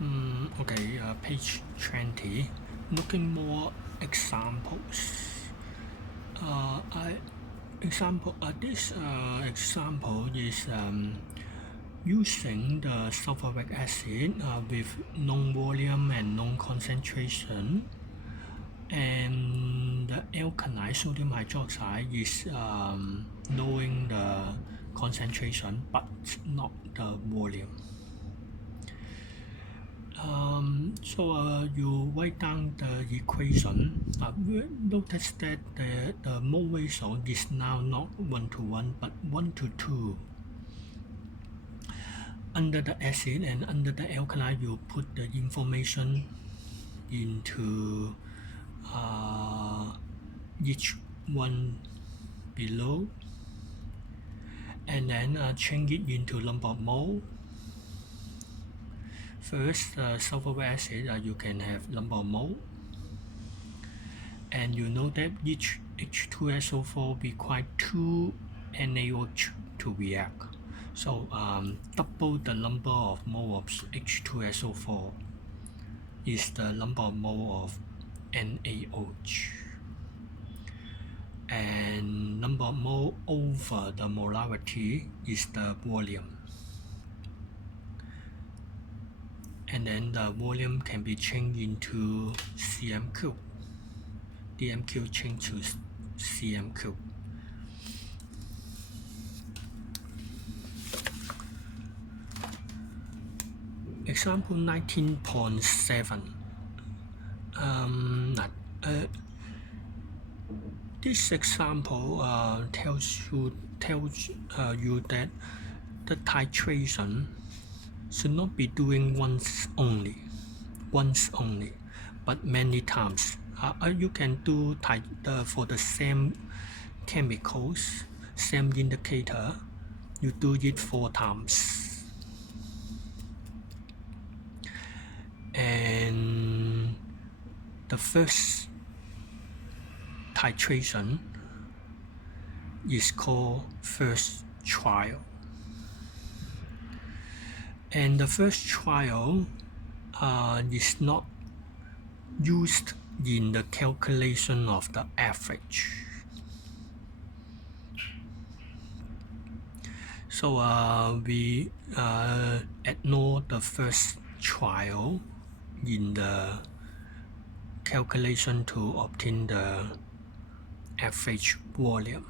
Okay, page 20. Looking more examples. This example is using the sulfuric acid with known volume and known concentration, and the alkaline sodium hydroxide is knowing the concentration but not the volume. You write down the equation. Notice that the mole ratio is now not 1:1 but 1:2. Under the acid and under the alkaline, you put the information into each one below, and then change it into number of mole. First, sulfuric acid, you can have number of mole, and you know that each H2SO4 require 2 NaOH to react. So double the number of mole of H2SO4 is the number of mole of NaOH, and number of mole over the molarity is the volume, and then the volume can be changed into cm cube. dm cube change to cm cube. Example 19.7. This example tells you that the titration should not be doing once only, but many times. You can do for the same chemicals, same indicator, you do it 4 times. And the first titration is called first trial. And the first trial is not used in the calculation of the average. So we ignore the first trial in the calculation to obtain the average volume.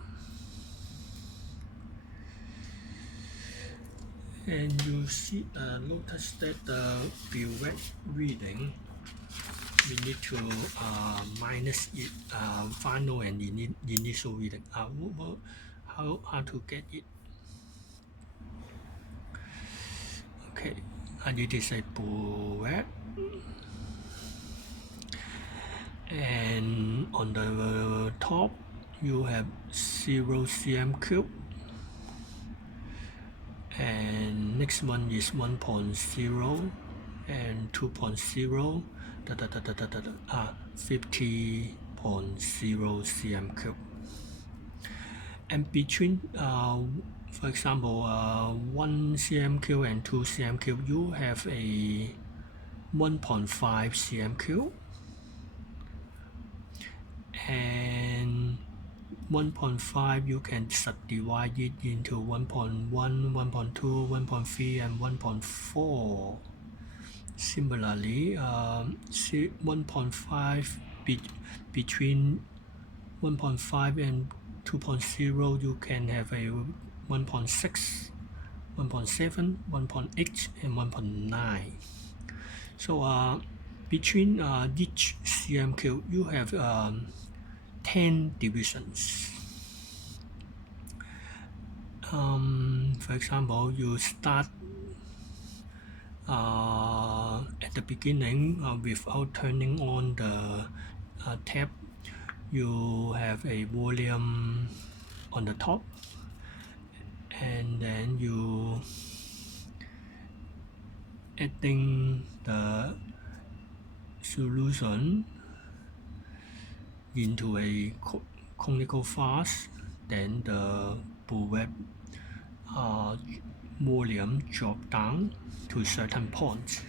And you see, notice that the Biuret reading, we need to minus it, final and initial reading. How to get it? Okay, it is a Biuret, and on the top you have 0 cm cube, and next one is 1.0 and 2.0, 50.0 cm cube. And between for example 1 cm cube and 2 cm cube, you have a 1.5 cm cube, and 1.5 you can subdivide it into 1.1, 1.2, 1.3 and 1.4. Similarly, 1.5 between 1.5 and 2.0 you can have a 1.6, 1.7, 1.8 and 1.9. So between each cm cube you have 10 divisions. For example, you start at the beginning without turning on the tap. You have a volume on the top, and then you adding the solution into a conical flask, then the Biuret volume drop down to a certain point.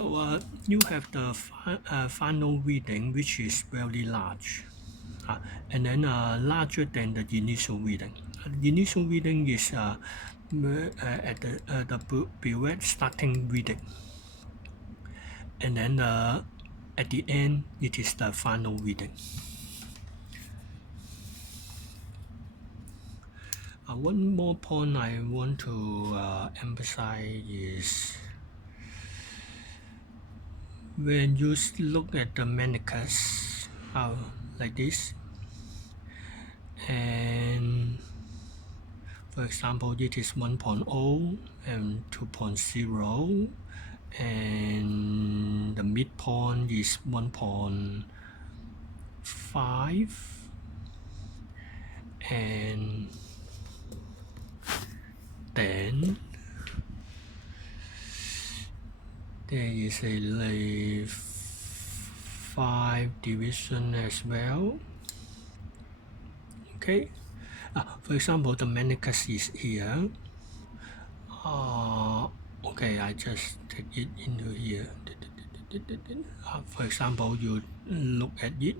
So you have the final reading, which is very large, and then larger than the initial reading. The initial reading is at the period starting reading, and then at the end it is the final reading. One more point I want to emphasize is when you look at the Manicus like this, and for example it is 1.0 and 2.0, and the midpoint is 1.5, and then there is a 5 division as well. Okay, for example the Manicus is here. Okay, I just take it into here. For example, you look at it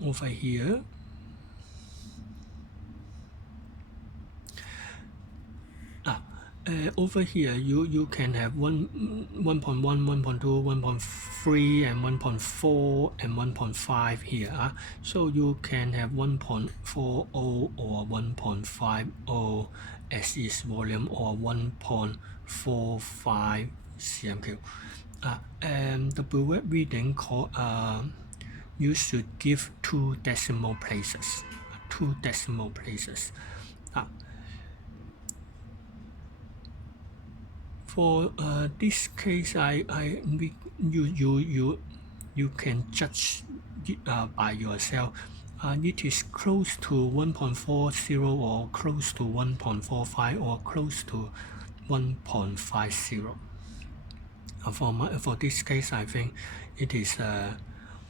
over here. Over here, you can have 1.1, 1.2, 1.3, and 1.4 and 1.5 here. So you can have 1.40 or 1.50 as its volume, or 1.45 cm3. And the period reading you should give 2 decimal places. 2 decimal places. For this case, you can judge by yourself. It is close to 1.40 or close to 1.45 or close to 1.50. For this case, I think it is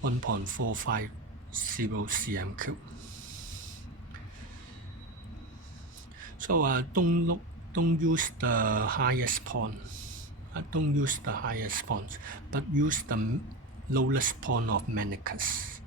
1.450 cm3. So don't use the highest point. Don't use the highest point, but use the lowest point of Manicus.